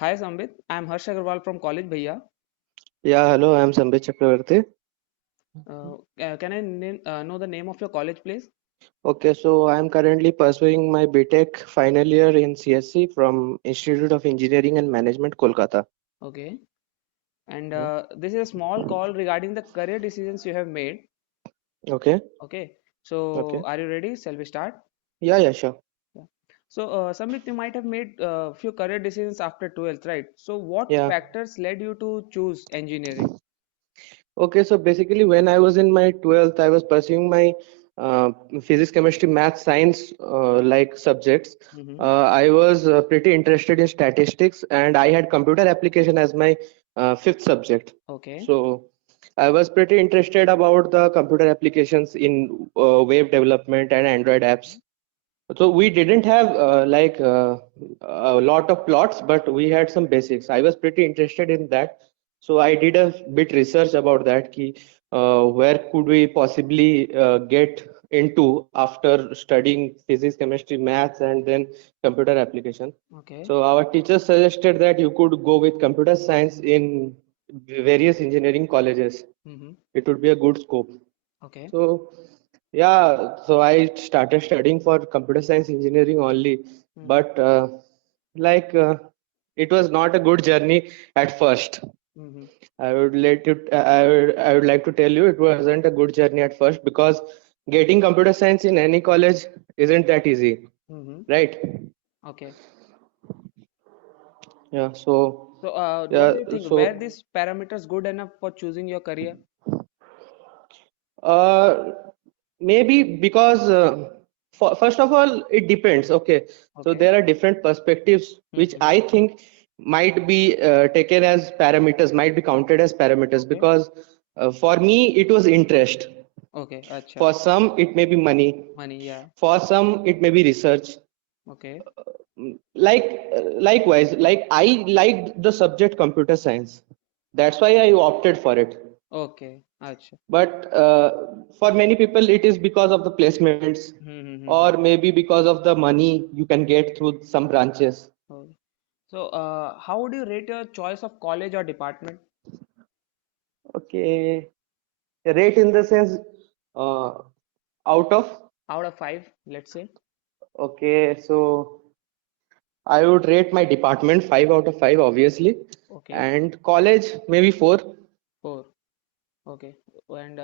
Hi Sambit, I'm Harsh Agarwal from college Bhaiya. Yeah, hello, I'm Sambit Chakravarti. Can I know the name of your college, please? Okay, so I'm currently pursuing my BTech final year in CSC from Institute of Engineering and Management, Kolkata. Okay. And Mhm. this is a small call regarding the career decisions you have made. Okay, Okay. So okay. are you ready? Shall we start? Yeah, yeah, sure. Yeah. So Sambit, you might have made a few career decisions after 12th, right? So what Yeah. factors led you to choose engineering? Okay, so basically, when I was in my 12th, I was pursuing my physics, chemistry, math, science like subjects. Mm-hmm. I was pretty interested in statistics, and I had computer application as my fifth subject. Okay. So I was pretty interested about the computer applications in web development and Android apps. So we didn't have a lot of plots, but we had some basics. I was pretty interested in that, so I did a bit research about that. Where could we possibly get into after studying physics, chemistry, maths, and then computer application? Okay. So our teachers suggested that you could go with computer science in various engineering colleges. Mm-hmm. It would be a good scope. Okay. So yeah, so I started studying for computer science engineering only, Mm-hmm. but like it was not a good journey at first. Mm-hmm. I would like to tell you it wasn't a good journey at first because getting computer science in any college isn't that easy, Mm-hmm. right? Okay. Yeah, so So what yeah, do you think? Were so these parameters good enough for choosing your career? Uh, maybe because first of all, it depends. Okay, so Okay. there are different perspectives which Mm-hmm. I think might be taken as parameters, might be counted as parameters Okay. because for me it was interest. Okay. Acha. For some, it may be money. Money. Yeah. For some, it may be research. Okay. Likewise, like I liked the subject computer science. That's why I opted for it. Okay. Acha. But for many people it is because of the placements or Mm-hmm. maybe because of the money you can get through some branches. Okay. So how would you rate your choice of college or department Okay, rate in the sense uh, out of. out of five? Let's say. Okay, so I would rate my department 5 out of 5 obviously, Okay. and college maybe 4. Four. Okay. And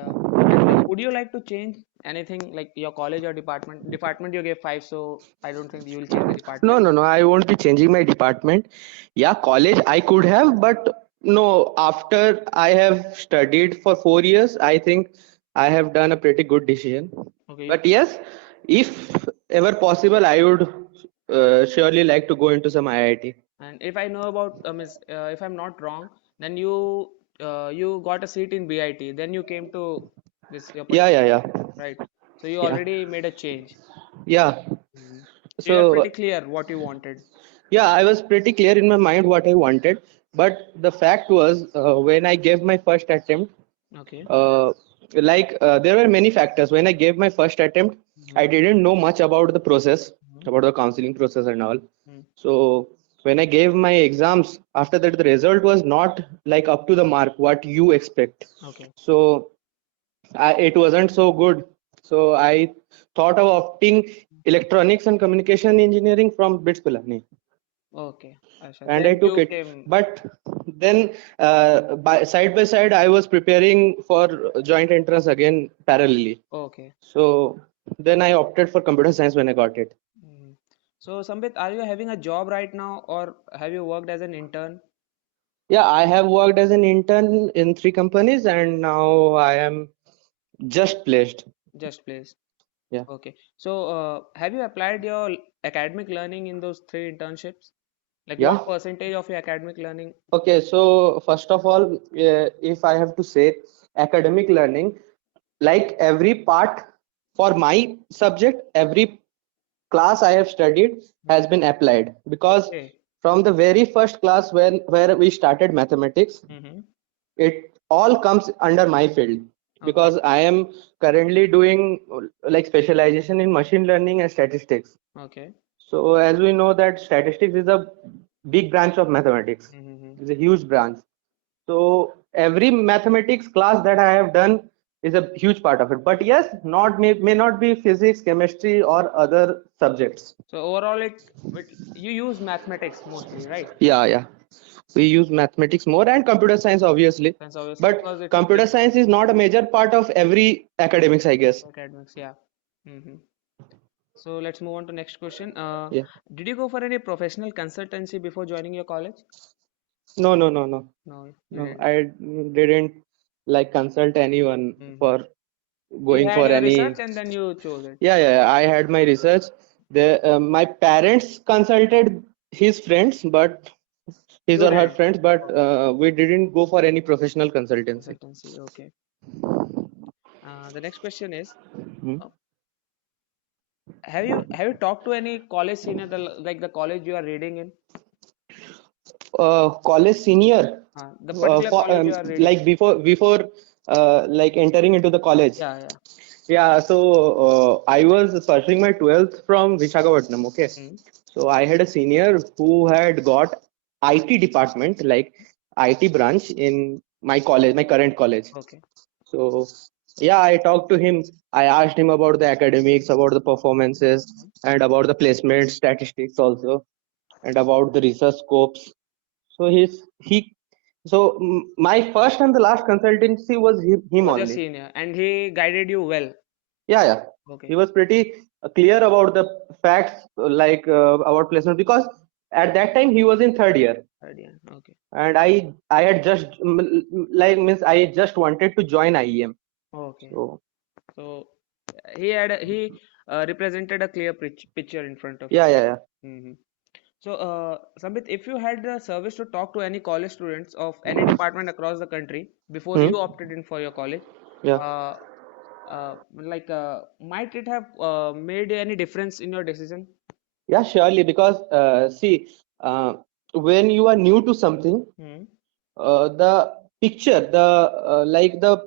would you like to change anything like your college or department? Department you gave five, so I don't think you will change the No, department. no, no. I won't be changing my department. Yeah, college I could have, but no, after I have studied for 4 years, I think I have done a pretty good decision. Okay. But yes, if ever possible, I would surely like to go into some IIT. And if I know about, if I'm not wrong, then you got a seat in BIT. Then you came to this your Yeah, particular yeah, yeah, college, right? So you yeah, already made a change. yeah. Mhm. So you are So pretty clear what you wanted. yeah, I was pretty clear in my mind what I wanted. But the fact was, when I gave my first attempt, Okay. there were many factors when I gave my first attempt. I Mhm. didn't know much about the process, Mhm. about the counseling process and all. Mhm. So when I gave my exams, after that the result was not like up to the mark what you expect. Okay. So it wasn't so good. So I thought of opting electronics and communication engineering from BITS Pilani, Okay. Asha. and I Then took you it. came. But then, by side, I was preparing for joint entrance again parallelly. Okay. So then I opted for computer science when I got it. Mhm. So Sambit, are you having a job right now, or have you worked as an intern? Yeah, I have worked as an intern in 3 companies, and now I am just placed. Just placed. Yeah, Okay. So have you applied your academic learning in those three internships? Like yeah. what percentage of your academic learning? Okay, so first of all, if I have to say academic learning, like every part for my subject, every class I have studied has been applied because Okay. from the very first class when where we started mathematics, Mm-hmm. it all comes under my field Okay. because I am currently doing like specialization in machine learning and statistics. Okay. So as we know that statistics is a big branch of mathematics. Mm-hmm. It's a huge branch. So every mathematics class that I have done is a huge part of it. But yes, not may not be physics, chemistry, or other subjects. So overall, you use mathematics mostly, right? Yeah. We use mathematics more and computer science, obviously. Since obviously But because it's computer science is not a major part of every academics, I guess. academics, yeah. Mm-hmm. So let's move on to next question. Yeah. Did you go for any professional consultancy before joining your college? No. No, you No, didn't. I didn't like consult anyone Mm-hmm. for You going had for your any. research and then you chose it. Yeah. I had my research. My parents consulted his friends, but his You or her didn't. friends, but we didn't go for any professional consultancy. Consultancy, okay. The next question is, Hmm. uh, have you talked to any college senior, like the college you are reading in, College senior, the particular for college you are reading like in? before like entering into the college. Yeah, yeah. Yeah, so I was pursuing my 12th from Visakhapatnam. Okay, Mm. so I had a senior who had got IT department, like IT branch in my college, my current college. Okay. So yeah, I talked to him. I asked him about the academics, about the performances, and about the placement statistics also, and about the research scopes. So my first and the last consultancy was him Was your only. senior and he guided you well. Yeah. He Okay. was pretty clear about the facts, like about placement, because at that time he was in third year, Third year. Okay. and I had just like means I just wanted to join IEM. Okay. So So he represented a clear picture in front of you. yeah. Hmm. So, Sambit, if you had the service to talk to any college students of any department across the country before Hmm? you opted in for your college, Yeah. uh, might it have made any difference in your decision? Yeah, surely, because see, when you are new to something, Hmm. the picture, the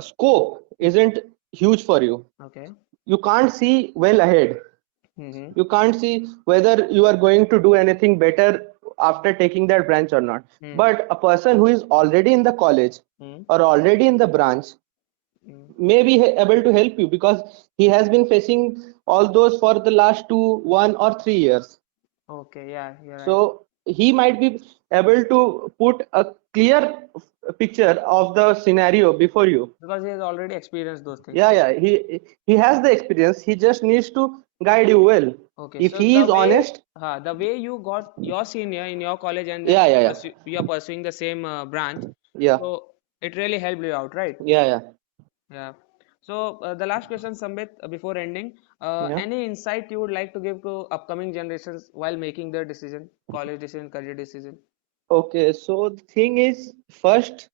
scope isn't huge for you. Okay. You can't see well ahead. Mm-hmm. You can't see whether you are going to do anything better after taking that branch or not. Hmm. But a person who is already in the college Hmm. or already in the branch Hmm. may be able to help you, because he has been facing all those for the last 1 or 3 years. Okay. Yeah, you're right. So he might be able to put a clear picture of the scenario before you. Because he has already experienced those things. Yeah. He has the experience. He just needs to guide you well. Okay, If so he is honest, the way you got your senior in your college and then yeah. you are pursuing the same branch, Yeah. so it really helped you out, right? Yeah. Yeah. So the last question, Sambit, before ending, Yeah. any insight you would like to give to upcoming generations while making their decision, college decision, career decision? Okay, so the thing is, first,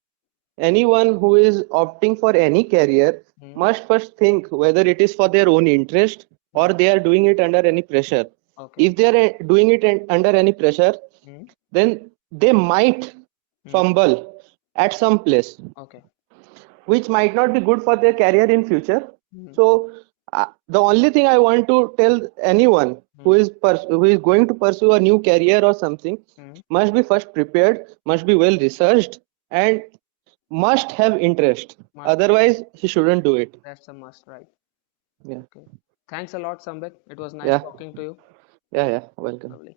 anyone who is opting for any career Hmm. must first think whether it is for their own interest or Hmm. they are doing it under any pressure. Okay. If they are doing it under any pressure, Hmm. then they might Hmm. fumble at some place, Okay. which might not be good for their career in future. Hmm. So the only thing I want to tell anyone Hmm. who is going to pursue a new career or something Hmm. must be first prepared, must be well researched, and must have interest. Must. Otherwise, he shouldn't do it. That's a must, right? Yeah. Okay. Thanks a lot, Sambit. It was nice Yeah. talking to you. Welcome. Lovely.